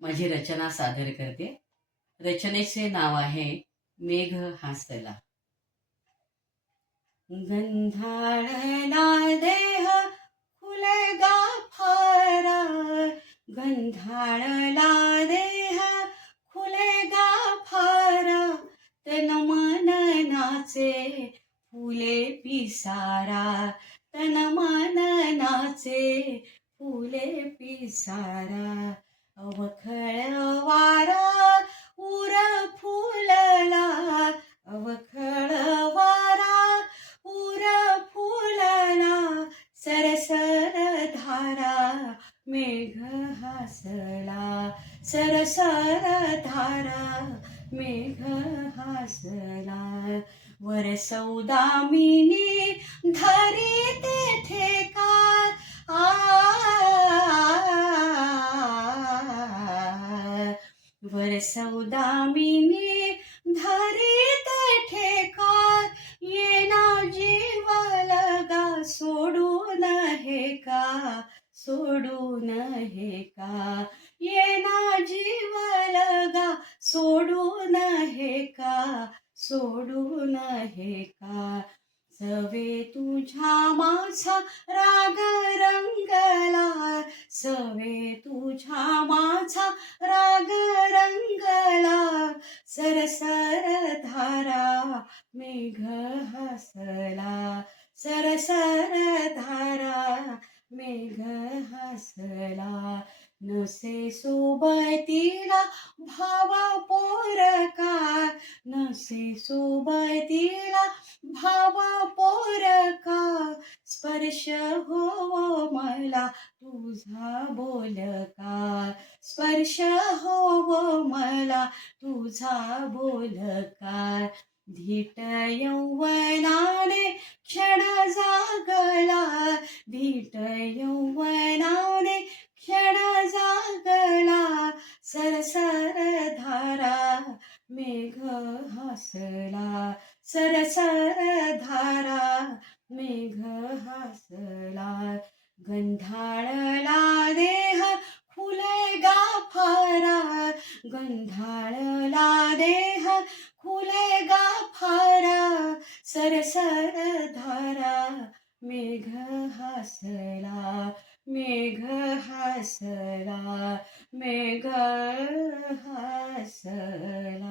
माझी रचना सादर करते. रचनेचे नाव आहे मेघ हासला. गंधाळला देह फुलगा फारा. गंधाळला देह फुलगा फारा. तन मन नाचे फुले पिसारा. तन मन नाचे फुले पिसारा. अवखळ वारा उर फुलला. अवखळ वारा उर फुलला. सरसर धारा मेघ हासला. सरसर धारा मेघ हासला. वर सौदामिनी धरी वर सौदामिनी धरी तेथे का येना जीव लगा सोडून हे का? सोडून हे का? येना जीव लगा सोडून हे का? सोडून हे का? सवे तुझ्या माझा राग रंगला. सवे तू मेघ हसला सरसर धारा मेघ हसला नसे सोबतीला भावा पोरका नसे सोबतीला भावा पोरका स्पर्श हो मला तुझा बोलका स्पर्श होवो मला तुझा बोलका धीट यौवनाने क्षण जागला. धीट यौवनाने क्षण जागला. सरसर धारा मेघ हसला. सरसर धारा मेघ हसला. गंधाळला देह फुले गाफारा गंधाळला मेघ हसला मेघ हसला मेघ हसला.